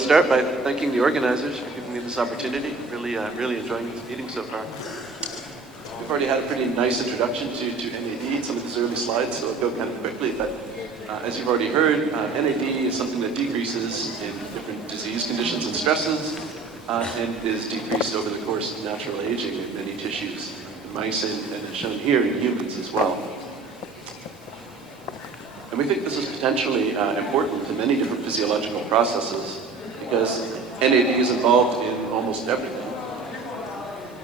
to start by thanking the organizers for giving me this opportunity. Really enjoying this meeting so far. We've already had a pretty nice introduction to NAD, some of these early slides, so I'll go kind of quickly. But as you've already heard, NAD is something that decreases in different disease conditions and stresses, and is decreased over the course of natural aging in many tissues, in mice and as shown here in humans as well. And we think this is potentially important to many different physiological processes because NAD is involved in almost everything.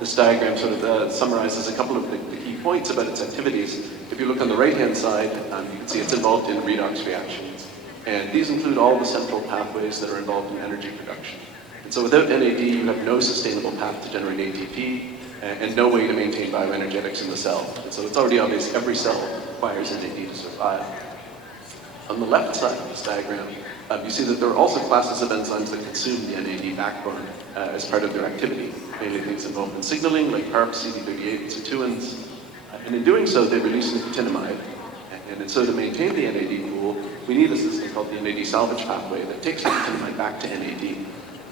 This diagram sort of summarizes a couple of the key points about its activities. If you look on the right-hand side, you can see it's involved in redox reactions. And these include all the central pathways that are involved in energy production. And so without NAD, you have no sustainable path to generate ATP and no way to maintain bioenergetics in the cell. And so it's already obvious every cell requires NAD to survive. On the left side of this diagram, you see that there are also classes of enzymes that consume the NAD backbone as part of their activity, mainly things involved in signaling like PARP, CD38, and sirtuins. And in doing so, they release nicotinamide. And so to maintain the NAD pool, we need a system called the NAD salvage pathway that takes nicotinamide back to NAD.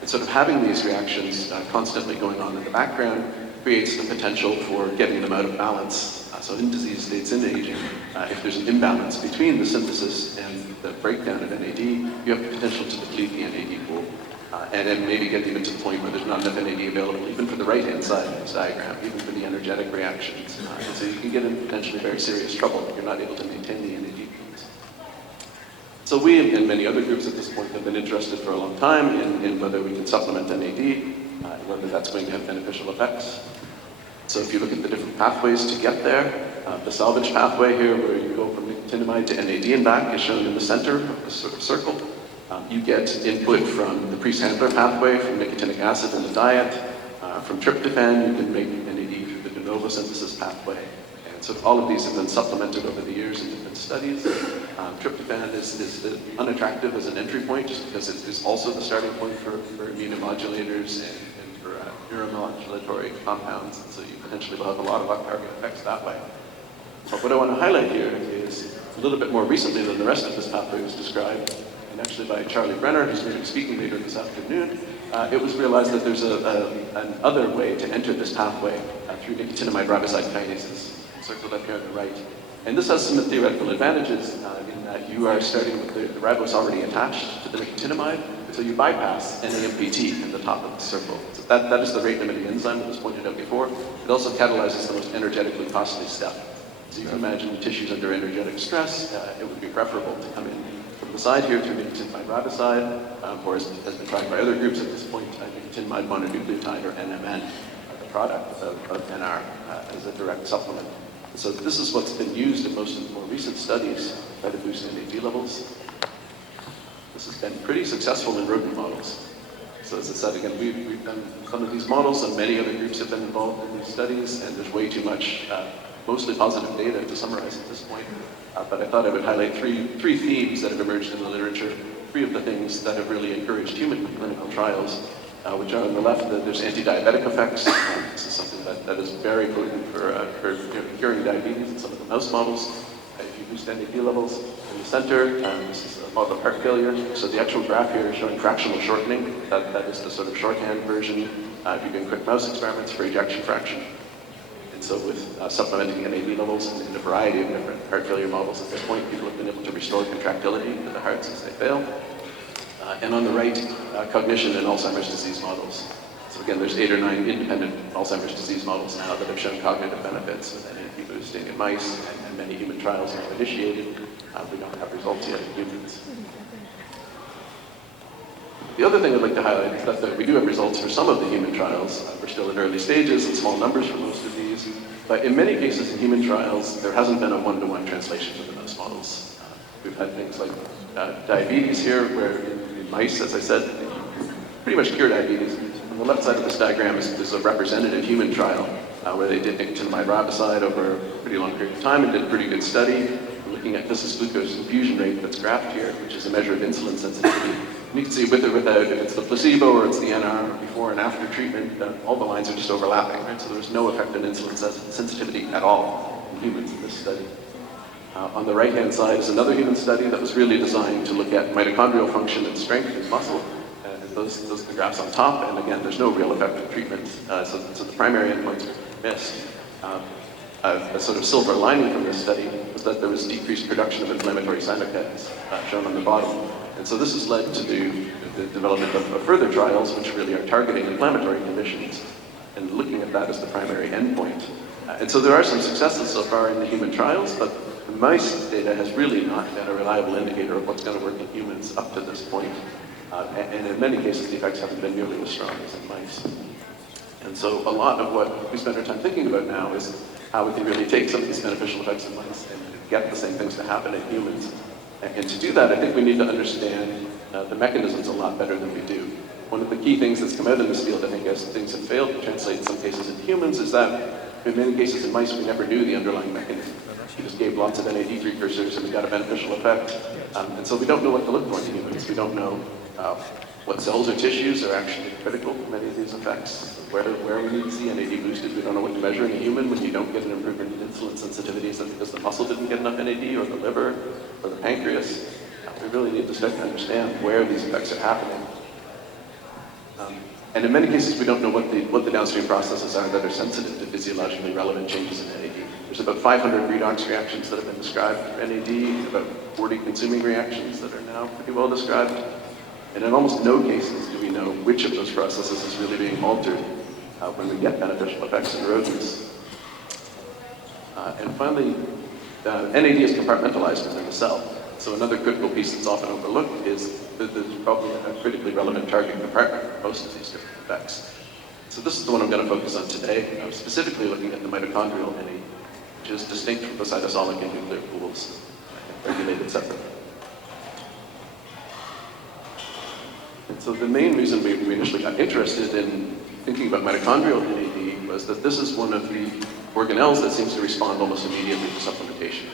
And sort of having these reactions constantly going on in the background creates the potential for getting them out of balance. So in disease states, in aging, if there's an imbalance between the synthesis and the breakdown of NAD, you have the potential to deplete the NAD pool. And then maybe get even to the point where there's not enough NAD available, even for the right-hand side of this diagram, even for the energetic reactions. And so you can get in potentially very serious trouble if you're not able to maintain the NAD pools. So we and many other groups at this point have been interested for a long time in whether we can supplement NAD, whether that's going to have beneficial effects. So if you look at the different pathways to get there, the salvage pathway here, where you go from nicotinamide to NAD and back, is shown in the center of this sort of circle. You get input from the Priest-Handler pathway, from nicotinic acid in the diet. From tryptophan, you can make NAD through the de novo synthesis pathway. And so all of these have been supplemented over the years in different studies. Tryptophan is unattractive as an entry point, just because it is also the starting point for immunomodulators and for neuromodulatory compounds, and so you potentially will have a lot of off-target effects that way. But what I want to highlight here is a little bit more recently than the rest of this pathway was described, and actually by Charlie Brenner, who's going to be speaking later this afternoon, it was realized that there's another way to enter this pathway through nicotinamide riboside kinases, circled up here on the right. And this has some theoretical advantages in that you are starting with the ribose already attached to the nicotinamide, so you bypass NAMPT at the top of the circle. So that is the rate-limiting enzyme that was pointed out before. It also catalyzes the most energetically costly step. So you can imagine tissues under energetic stress, it would be preferable to come in from the side here through nicotinamide riboside, or as has been tried by other groups at this point, nicotinamide mononucleotide, or NMN, the product of NR, as a direct supplement. So this is what's been used in most of the more recent studies to boost NAD levels. This has been pretty successful in rodent models. So as I said, again, we've done some of these models, and many other groups have been involved in these studies, and there's way too much, mostly positive data to summarize at this point. But I thought I would highlight three themes that have emerged in the literature, three of the things that have really encouraged human clinical trials, which are on the left, there's anti-diabetic effects. This is something that is very potent for curing diabetes in some of the mouse models. If you boost NAD levels. In the center, this is a model of heart failure. So the actual graph here is showing fractional shortening. That is the sort of shorthand version if you're doing quick mouse experiments for ejection fraction. And so with supplementing NAD levels in a variety of different heart failure models at this point, people have been able to restore contractility to the hearts as they fail. And on the right, cognition and Alzheimer's disease models. So again, there's 8 or 9 independent Alzheimer's disease models now that have shown cognitive benefits with NAD boosting in mice, and many human trials now initiated. We don't have results yet in humans. The other thing I'd like to highlight is that we do have results for some of the human trials. We're still in early stages and small numbers for most of these. But in many cases in human trials, there hasn't been a one-to-one translation of the mouse models. We've had things like diabetes here, where in mice, as I said, pretty much cure diabetes. On the left side of this diagram is a representative human trial where they did nicotinamide riboside over a pretty long period of time and did a pretty good study. Looking at this is glucose infusion rate that's graphed here, which is a measure of insulin sensitivity. And you can see with or without, if it's the placebo or it's the NR before and after treatment, all the lines are just overlapping, right? So there's no effect on insulin sensitivity at all in humans in this study. On the right-hand side is another human study that was really designed to look at mitochondrial function and strength in muscle. those are the graphs on top, and again, there's no real effective treatment, so the primary endpoints were missed. A sort of silver lining from this study was that there was decreased production of inflammatory cytokines, shown on the bottom. And so this has led to the development of further trials, which really are targeting inflammatory conditions and looking at that as the primary endpoint. And so there are some successes so far in the human trials, but the mice data has really not been a reliable indicator of what's going to work in humans up to this point. And in many cases, the effects haven't been nearly as strong as in mice. And so a lot of what we spend our time thinking about now is how we can really take some of these beneficial effects in mice and get the same things to happen in humans. And to do that, I think we need to understand the mechanisms a lot better than we do. One of the key things that's come out in this field, I think, as things have failed to translate in some cases in humans, is that in many cases in mice, we never knew the underlying mechanism. We just gave lots of NAD precursors and we got a beneficial effect. And so we don't know what to look for in humans. We don't know what cells or tissues are actually critical for many of these effects, where we need to see NAD boosted. We don't know what to measure in a human when you don't get an improvement in insulin sensitivity. Is that because the muscle didn't get enough NAD, or the liver, or the pancreas? We really need to start to understand where these effects are happening. And in many cases, we don't know what the downstream processes are that are sensitive to physiologically relevant changes in NAD. There's about 500 redox reactions that have been described for NAD, about 40 consuming reactions that are now pretty well described. And in almost no cases do we know which of those processes is really being altered when we get beneficial effects in rodents. And finally, NAD is compartmentalized within the cell. So another critical piece that's often overlooked is that there's probably a critically relevant target compartment for most of these different effects. So this is the one I'm going to focus on today. I'm specifically looking at the mitochondrial NAD, which is distinct from the cytosolic and nuclear pools, regulated separately. And so the main reason we initially got interested in thinking about mitochondrial NAD was that this is one of the organelles that seems to respond almost immediately to supplementation.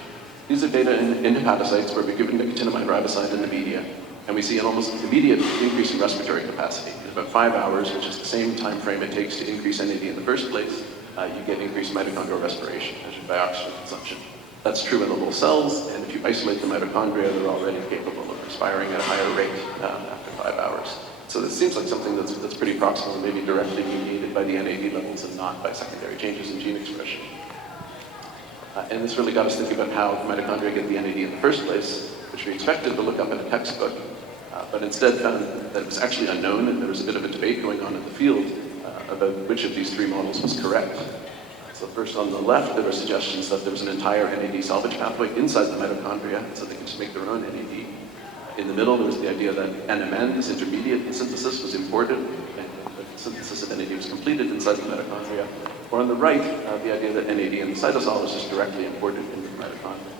These are data in hepatocytes where we're given nicotinamide riboside in the media, and we see an almost immediate increase in respiratory capacity. In about 5 hours, which is the same time frame it takes to increase NAD in the first place, you get increased mitochondrial respiration measured by oxygen consumption. That's true in the whole cells, and if you isolate the mitochondria, they're already capable of respiring at a higher rate after 5 hours. So this seems like something that's pretty proximal and maybe directly mediated by the NAD levels and not by secondary changes in gene expression. And this really got us thinking about how mitochondria get the NAD in the first place, which we expected to look up in a textbook, but instead found that it was actually unknown, and there was a bit of a debate going on in the field about which of these three models was correct. So first on the left, there were suggestions that there was an entire NAD salvage pathway inside the mitochondria, so they could just make their own NAD. In the middle, there was the idea that NMN, this intermediate in synthesis, was imported, and the synthesis of NAD was completed inside the mitochondria. Or on the right, the idea that NAD in the cytosol is just directly imported into the mitochondria.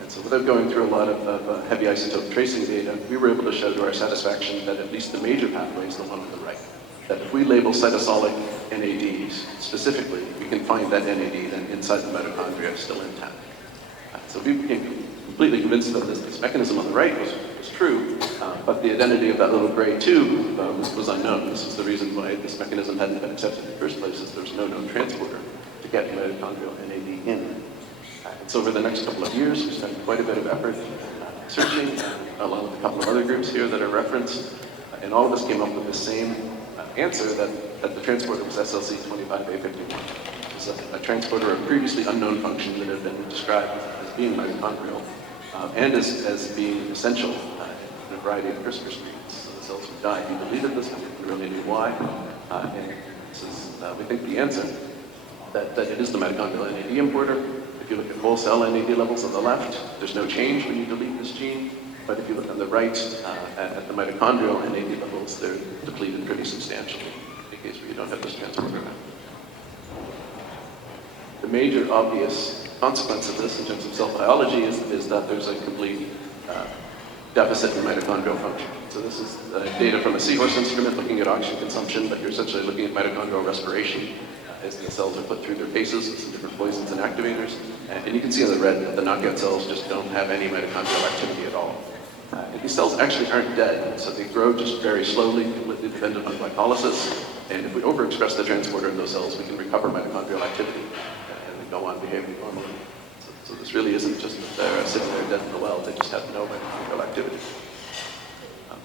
And so without going through a lot of heavy isotope tracing data, we were able to show to our satisfaction that at least the major pathway is the one on the right. That if we label cytosolic NADs specifically, we can find that NAD then inside the mitochondria still intact. So we became completely convinced that this mechanism on the right was true, but the identity of that little gray tube was unknown. This was the reason why this mechanism hadn't been accepted in the first place, is there was no known transporter to get mitochondrial NAD in. And so over the next couple of years, we spent quite a bit of effort searching, along with a couple of other groups here that are referenced, and all of us came up with the same answer that the transporter was SLC25A51. It's a transporter of previously unknown function that had been described as being mitochondrial and as being essential in a variety of CRISPR screens. So the cells would die. We deleted this, and we didn't really know why. And this is, we think, the answer, that it is the mitochondrial NAD importer. If you look at whole cell NAD levels on the left, there's no change when you delete this gene. But if you look on the right at the mitochondrial NAD levels, they're depleted pretty substantially, in case where you don't have this transporter now. The major obvious consequence of this in terms of cell biology is that there's a complete deficit in mitochondrial function. So this is data from a seahorse instrument looking at oxygen consumption, but you're essentially looking at mitochondrial respiration as the cells are put through their paces with some different poisons and activators. And you can see in the red that the knockout cells just don't have any mitochondrial activity at all. And these cells actually aren't dead, so they grow just very slowly, completely dependent on glycolysis. And if we overexpress the transporter in those cells, we can recover mitochondrial activity and they go on behaving normally. So this really isn't just that they're sitting there dead in the well, they just have no mitochondrial activity.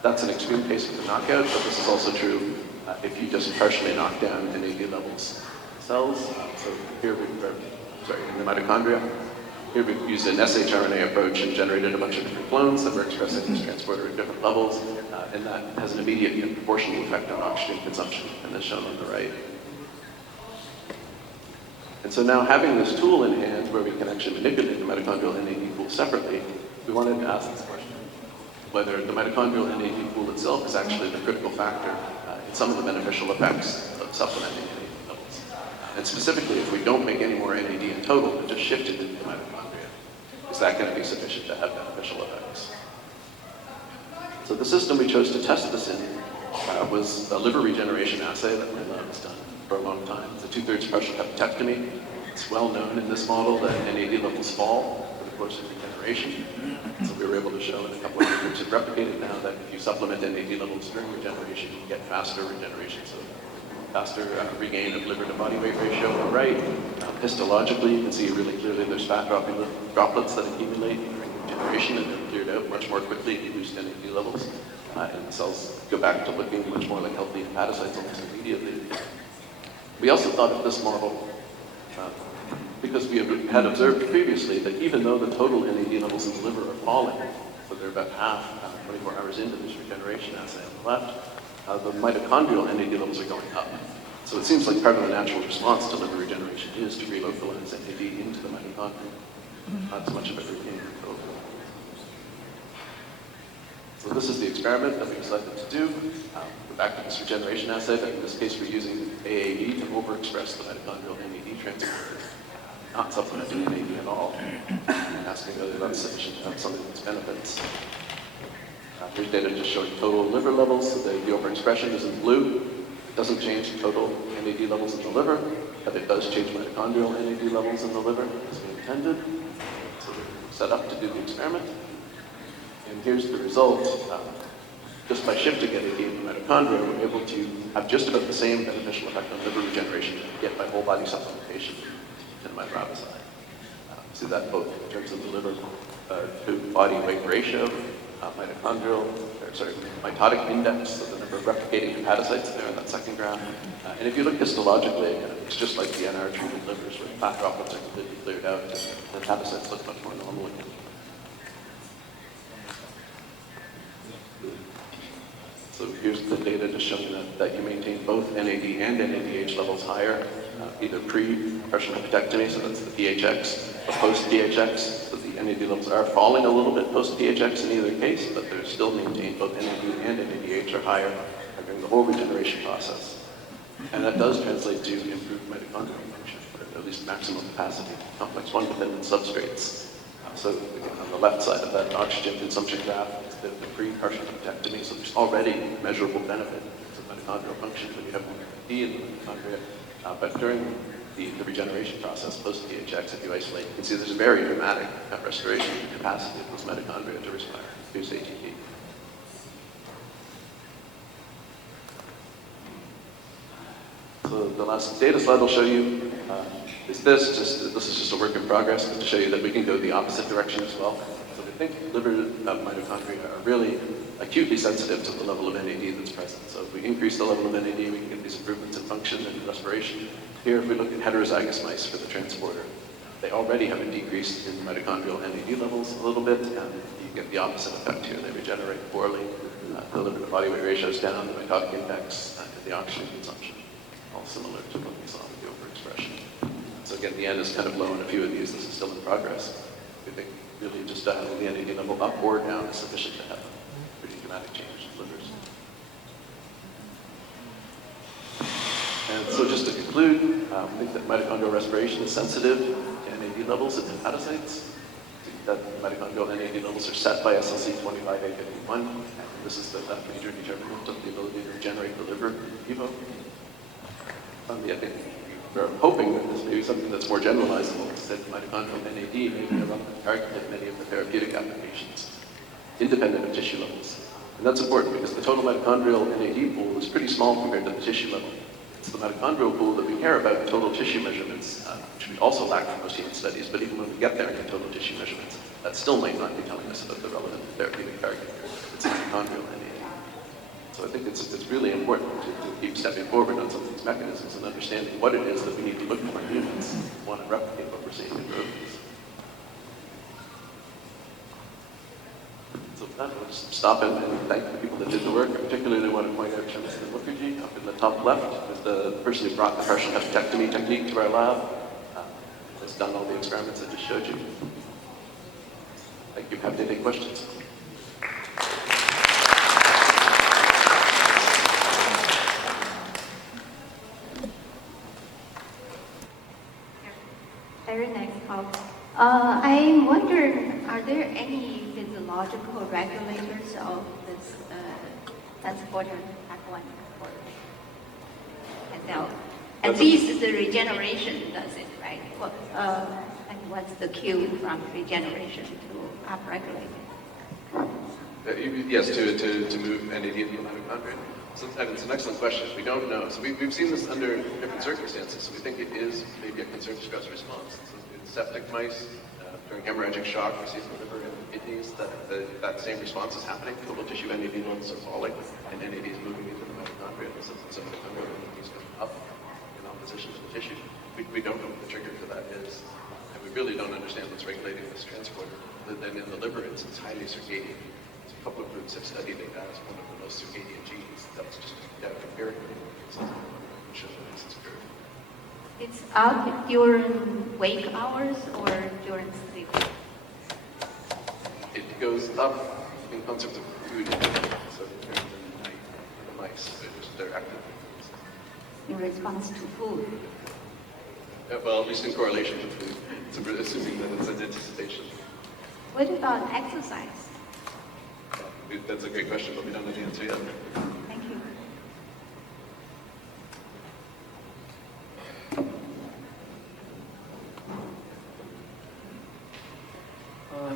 That's an extreme case of a knockout, but this is also true if you just partially knock down NAD levels in cells. So here in the mitochondria, here we've used an shRNA approach and generated a bunch of different clones that were expressing this transporter at different levels, and that has an immediate and proportional effect on oxygen consumption, and that's shown on the right. And so now having this tool in hand where we can actually manipulate the mitochondrial NAD pool separately, we wanted to ask this question, whether the mitochondrial NAD pool itself is actually the critical factor in some of the beneficial effects of supplementing NAD levels. And specifically, if we don't make any more NAD in total, but just shift it into the mitochondria, is that going to be sufficient to have beneficial effects? So the system we chose to test this in was a liver regeneration assay that my lab has done for a long time. It's a 2/3 partial hepatectomy. It's well known in this model that NAD levels fall over the course of regeneration. So we were able to show in a couple of groups that replicated now that if you supplement NAD levels during regeneration, you get faster regeneration, so faster regain of liver to body weight ratio on the right. Histologically, you can see really clearly there's fat droplets that accumulate during regeneration and they're cleared out much more quickly if you boost NAD levels. And the cells go back to looking much more like healthy hepatocytes almost immediately. We also thought of this model because we had observed previously that even though the total NAD levels in the liver are falling, so they're about half 24 hours into this regeneration assay on the left, the mitochondrial NAD levels are going up. So it seems like part of the natural response to liver regeneration is to relocalize NAD into the mitochondria. Not so much of a regain. So this is the experiment that we decided to do. Go back to this regeneration assay, but in this case we're using AAV to overexpress the mitochondrial NAD transporter, not supplementing NAD at all, and asking whether that's sufficient to have some of its benefits. Here's data just showing total liver levels, so the overexpression is in blue. It doesn't change the total NAD levels in the liver, but it does change mitochondrial NAD levels in the liver, as we intended. So we're set up to do the experiment. And here's the result. Just by shifting NAD in the mitochondria, we're able to have just about the same beneficial effect on liver regeneration that we get by whole body supplementation in my riboside. See that both in terms of the liver to body weight ratio, mitotic index, so the number of replicating hepatocytes there in that second graph. And if you look histologically, it's just like the NR-treated livers where fat droplets are completely cleared out and hepatocytes look much more normal again. So here's the data just showing that you maintain both NAD and NADH levels higher, either pre-partial hepatectomy, so that's the PHX, or post-PHX. So the NAD levels are falling a little bit post-PHX in either case, but they're still maintained, both NAD and NADH are higher during the whole regeneration process. And that does translate to improved mitochondrial function, or at least maximum capacity, complex 1-dependent substrates. So again, on the left side of that oxygen consumption graph, it's the pre-partial hepatectomy, so there's already measurable benefit to mitochondrial function when you have NAD in the mitochondria. But during the regeneration process, post-PHX, if you isolate, you can see there's a very dramatic restoration of the capacity of those mitochondria to respire, produce ATP. So the last data slide I'll show you is this is just a work in progress, but to show you that we can go the opposite direction as well. So we think liver mitochondria are really acutely sensitive to the level of NAD that's present. So if we increase the level of NAD, we can get these improvements in function and respiration. Here, if we look at heterozygous mice for the transporter, they already have a decrease in mitochondrial NAD levels a little bit, and you get the opposite effect here. They regenerate poorly, the liver to body weight ratio is down, the mitotic index, and the oxygen consumption, all similar to what we saw with the overexpression. So again, the N is kind of low in a few of these. This is still in progress. We think really just having the NAD level up or down is sufficient to have a pretty dramatic change in livers. And so just to conclude, we think that mitochondrial respiration is sensitive to NAD levels in hepatocytes. That mitochondrial NAD levels are set by SLC25A51. And this is the major determinant of the ability to regenerate the liver in vivo. I think we're hoping that this may be something that's more generalizable, that mitochondrial NAD may be a relevant target in many of the therapeutic applications, independent of tissue levels. And that's important because the total mitochondrial NAD pool is pretty small compared to the tissue level. It's the mitochondrial pool that we care about, total tissue measurements, which we also lack from most human studies, but even when we get there into total tissue measurements, that still might not be telling us about the relevant therapeutic target here. It's mitochondrial NAD. So I think it's really important to keep stepping forward on some of these mechanisms and understanding what it is that we need to look for in humans if we want to replicate what we're seeing in rodents. So with that, we'll just stop and thank the people that did the work. I particularly want to point out Jonathan Mukherjee up in the top left, who's the person who brought the partial hepatectomy technique to our lab. Has done all the experiments I just showed you. Thank you. Happy to take questions. Very nice talk. I'm wondering, are there any physiological regulators of this transporter type 1 transporter? At least the regeneration does it, right? And what's the cue from regeneration to upregulate it? Yes, to move NAD into the mitochondria. So it's an excellent question. We don't know. So we've seen this under different circumstances. So we think it is maybe a conserved stress response. So in septic mice, during hemorrhagic shock, we see in the liver and the kidneys that same response is happening. Total tissue NAD levels are falling, and NAD is moving into the mitochondria. So mitochondrial NAD is going up in opposition to the tissue. We don't know what the trigger for that is. And we really don't understand what's regulating this transporter. But then in the liver, it's highly circadian. So a couple of groups have studied it as one of the most circadian genes. That's just empirically. It's out during wake hours or during sleep? It goes up in concept of food intake, so during the night for the mice, they're active. In response to food? Well, at least in correlation with food. So we're assuming that it's an anticipation. What about exercise? That's a great question, but we don't know the answer yet. Thank you.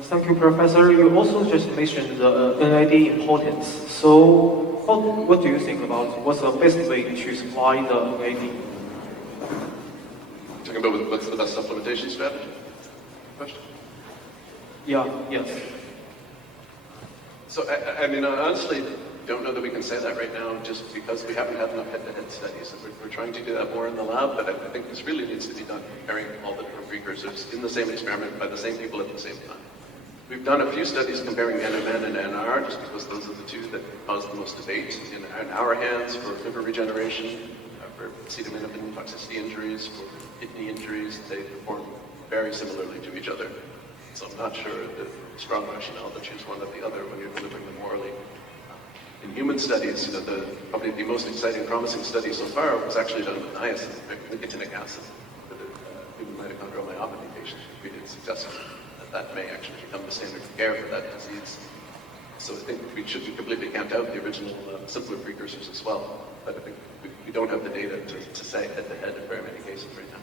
Thank you, Professor. You also just mentioned the NAD importance. So what do you think about what's the best way to supply the NAD? Talking about what's the best supplementation strategy? Question? Yes. So, I mean, honestly, don't know that we can say that right now just because we haven't had enough head-to-head studies. We're trying to do that more in the lab, but I think this really needs to be done comparing all the different precursors in the same experiment by the same people at the same time. We've done a few studies comparing NMN and NR just because those are the two that cause the most debate in our hands for liver regeneration, for acetaminophen toxicity injuries, for kidney injuries. They perform very similarly to each other. So I'm not sure the strong rationale to choose one or the other when you're delivering them orally. In human studies, probably the most exciting, promising study so far was actually done with niacin, nicotinic acid, for the human mitochondrial myopathy patients treated successfully. That may actually become the standard of care for that disease. So I think we should completely count out the original simpler precursors as well. But I think we don't have the data to say head-to-head in very many cases right now.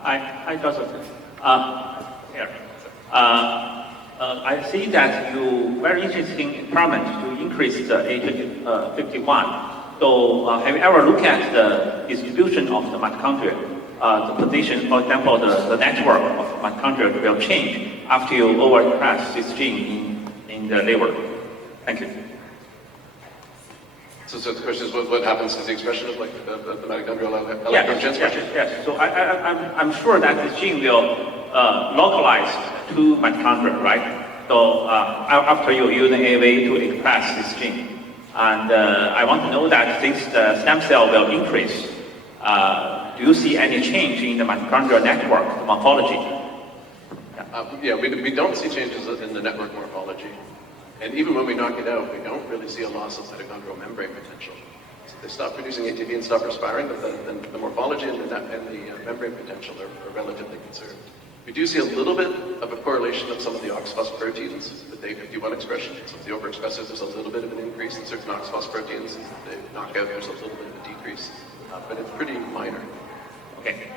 Hi, Joseph. Here. I see that you very interesting experiment to increase the age 51. So have you ever looked at the distribution of the mitochondria? The position, for example, the network of mitochondria will change after you overexpress this gene in the liver. Thank you. So the question is, what happens to the expression of the mitochondrial electron transport? Yes. So I'm sure that this gene will localize to mitochondria, right? So after you use an AAV to express this gene, and I want to know that since the stem cell will increase, do you see any change in the mitochondrial network morphology? We don't see changes in the network morphology. And even when we knock it out, we don't really see a loss of mitochondrial membrane potential. So they stop producing ATP and stop respiring, but the morphology and the membrane potential are relatively conserved. We do see a little bit of a correlation of some of the OXPHOS proteins, the Day51 expression. So if the overexpressors, there's a little bit of an increase in certain OXPHOS proteins. If they knock out, there's a little bit of a decrease. But it's pretty minor. Okay.